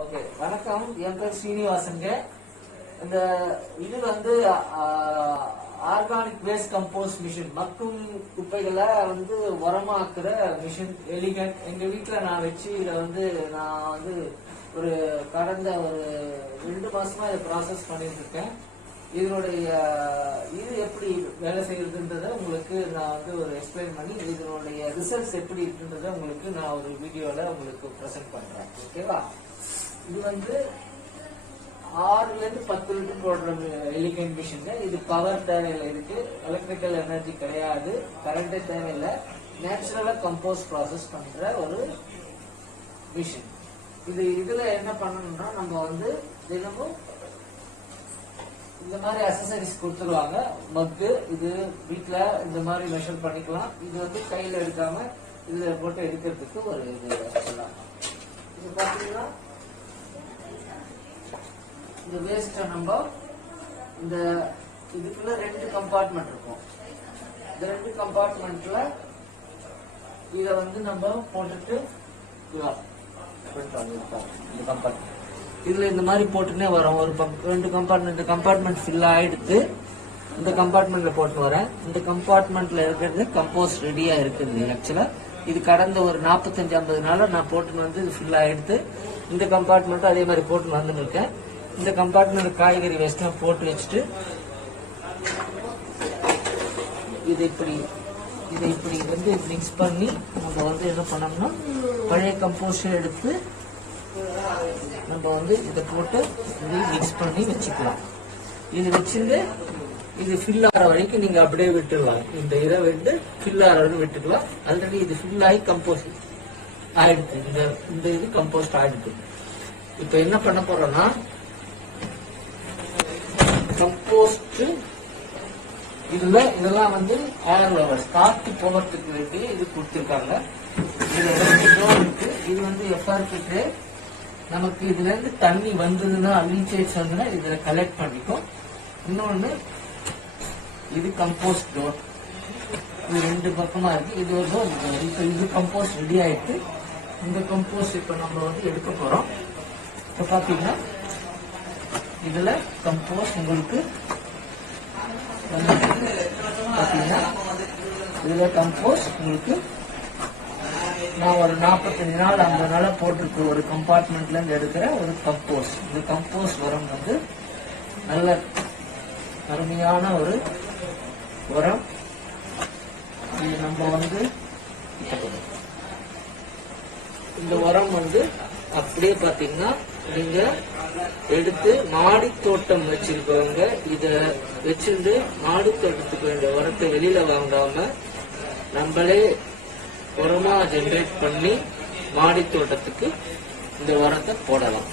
Okay, வணக்கம். என் பேர் ஸ்ரீனிவாசன்ங்க. இந்த இது வந்து ஆர்கானிக் வேஸ்ட் கம்போஸ்ட் மிஷின், மக்கும் குப்பைகளை வந்து உரமாக்குற மிஷின் எலிகன்ட். எங்க வீட்டுல நான் வச்சு இதை நான் ஒரு கடந்த ஒரு 2 மாசமா இதை ப்ராசஸ் பண்ணிட்டு இருக்கேன். இதனுடைய இது எப்படி வேலை செய்யறதுன்றத உங்களுக்கு நான் ஒரு எக்ஸ்பிளைன் பண்ணி இதனுடைய ரிசல்ட்ஸ் எப்படி இருக்குன்றத உங்களுக்கு நான் ஒரு வீடியோல உங்களுக்கு ப்ரெசென்ட் பண்றேன். ஓகேவா? இது 6 லிருந்து 10 லிட்டர் போடுற எலிகன்ட் மிஷின். இது பவர் தேவையில்லை, இதுக்கு எலக்ட்ரிக்கல் எனர்ஜி கிடையாது, கரண்டே தேவையில்லை. நேச்சுரலா கம்போஸ்ட் ப்ராசஸ் பண்ற ஒரு மிஷின். இதுல என்ன பண்ணணும்னா நம்ம தினமும் இந்த மாதிரி அக்சசரிஸ் கொடுத்துருவாங்க. மக்கு இது வீட்டுல இந்த மாதிரி மெஷர் பண்ணிக்கலாம். இது கையில எடுக்காம இதுல போட்டு எடுக்கிறதுக்கு ஒரு இது சொல்லலாம். இது பாத்தீங்கன்னா இந்த வேஸ்ட் நம்ம இதுக்குள்ள 2 கம்பார்ட்மெண்ட் இருக்கும். இந்த 2 கம்பார்ட்மெண்ட்ல இத நம்ம போட்டுட்டு இந்த கம்பார்ட்மெண்ட் இதுல இந்த மாதிரி போட்டுனே வரும். ஒரு 2 கம்பார்ட்மெண்ட், இந்த கம்பார்ட்மெண்ட் ஃபில் ஆயிடுத்து இந்த கம்பார்ட்மெண்ட்ல போட்டு வரேன். இந்த கம்பார்ட்மெண்ட்ல இருக்கிறது கம்போஸ்ட் ரெடியா இருக்குது. ஆக்சுவலா இது கடந்த ஒரு 45-50 நாளா நான் போட்டு இது ஃபில் ஆயிடுத்து. இந்த கம்பார்ட்மெண்ட்டும் அதே மாதிரி போட்டு வந்துட்டு இருக்கேன். இந்த கம்பார்ட்மெண்ட் காய்கறி வேஸ்ட் போட்டு வச்சுட்டு இதை இப்படி மிக்ஸ் பண்ணி நம்ம என்ன பண்ணோம்னா பழைய கம்போஸ்ட் எடுத்து நம்ம இதை போட்டு மிக்ஸ் பண்ணி வச்சுக்கலாம். இது வச்சுட்டு இது ஃபில் ஆகிற வரைக்கும் நீங்க அப்படியே விட்டுடலாம். இந்த இதை ஃபில் ஆகிற வரைக்கும் விட்டுக்கலாம். ஆல்ரெடி இது ஃபில் ஆகி கம்போஸ்ட் ஆயிடுச்சு. இந்த இது கம்போஸ்ட் ஆயிடுச்சு. இப்ப என்ன பண்ண போறோம்னா கம்போஸ்ட் இதெல்லாம் ஏர் லெவல்ஸ், காற்று போகிறதுக்கு வேண்டி இது கொடுத்திருக்காங்க. இது எஃப்ஆர்பி ட்ரே. நமக்கு இதுல இருந்து தண்ணி வந்ததுன்னா லீச்சேஜ் வந்துன்னா இதுல கலெக்ட் பண்ணிக்கும். இன்னொன்னு இது கம்போஸ்ட் டோர். இது 2 பக்கமா இருக்கு. இது கம்போஸ்ட் ரெடி ஆயிட்டு இந்த கம்போஸ்ட் இப்ப நம்ம எடுக்க போறோம். இப்ப பாத்தீங்கன்னா இதுல கம்போஸ்ட் உங்களுக்கு பாத்தீங்கன்னா இதுல கம்போஸ்ட் உங்களுக்கு நான் ஒரு 45 நாள் 50 நாளா போட்டிருக்கு. ஒரு கம்பார்ட்மெண்ட்ல இருந்து எடுக்கிற ஒரு கம்போஸ்ட். இந்த கம்போஸ்ட் உரம் நல்ல அருமையான ஒரு உரம். இது நம்ம இந்த உரம் அப்படியே பாத்தீங்கன்னா நீங்க எடுத்து மாடி தோட்டம் வச்சிருக்கவங்க இத வச்சிருந்து மாடி தோட்டத்துக்கு வேண்டிய உரத்தை வெளியில வாங்காம நம்மளே உரமா ஜெனரேட் பண்ணி மாடி தோட்டத்துக்கு இந்த உரத்தை போடலாம்.